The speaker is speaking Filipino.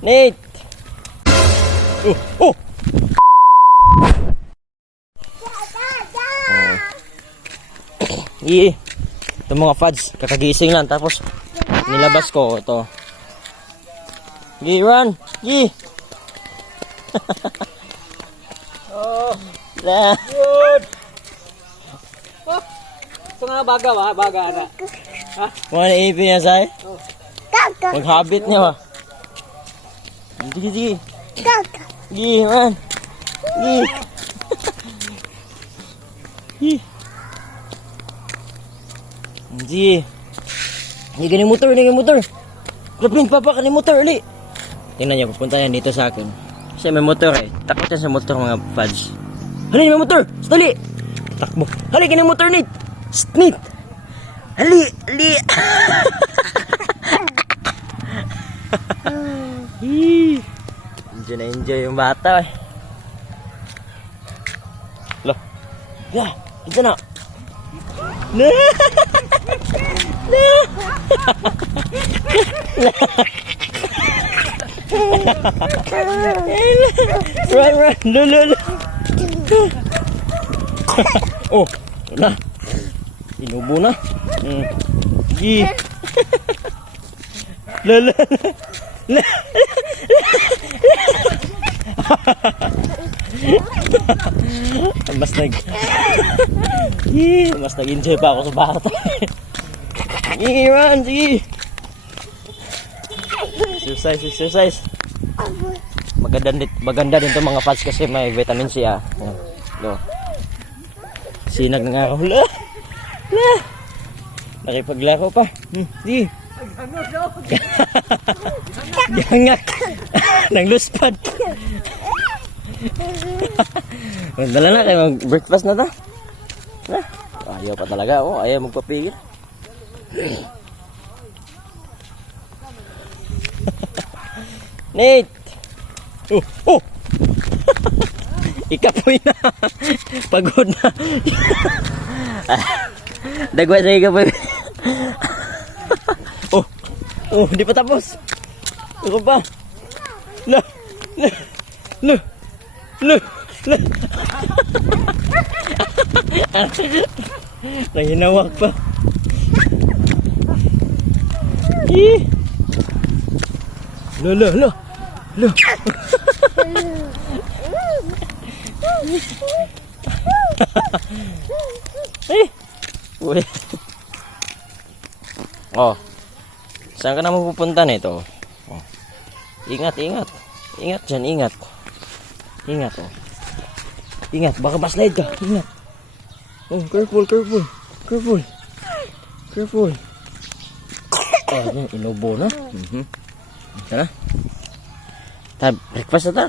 Nate! Oh! Ito mga fads, kakagising lang tapos nilabas ko ito. Run! Oh, La. good. Oh, ito nga baga ba? Baga na. Ha? Mga naipin niya sa'yo? Oh. Mag-habit niya ba? Sige. Man. Sige. Ganyan motor. Lapin papa ka ni motor ulit. Tingnan niyo, pupunta yan dito sa akin. Kasi may motor eh. Takot yan sa motor mga fads. Hali, may motor! Dali! Takbo. Hali, ganyan motor, Nate! Nate! Hali! Enjoy yung bata eh. Loh. Ito na. Run. Lo. Oh, na. Inubo na. La. Mas nag-enjoy pa ako sa bata. Run, sige. Exercise. Maganda din to mga fats kasi may vitamin C ah. Sinag na nga ako. La. Nakipaglaro pa. Sige. Gangak. Nagluspad. Dala na kayo mag-breakfast na ta. Ayaw pa talaga ako. Ayaw magpapigil. Nate! Oh! Ikapoy na. Pagod na. Dagwa sa ikapoy. Oh, hindi pa tapos. Ako pa. No. Nanginawak pa. Lo. Uy. Oh. Saan ka na mapupunta nito? Oh. Ingat. Ingat dyan, ingat. Ingat, oh. Ingat, baka baslide ka. Ingat. Oh, careful. Oh, inubo na. Tara. Breakfast na ta.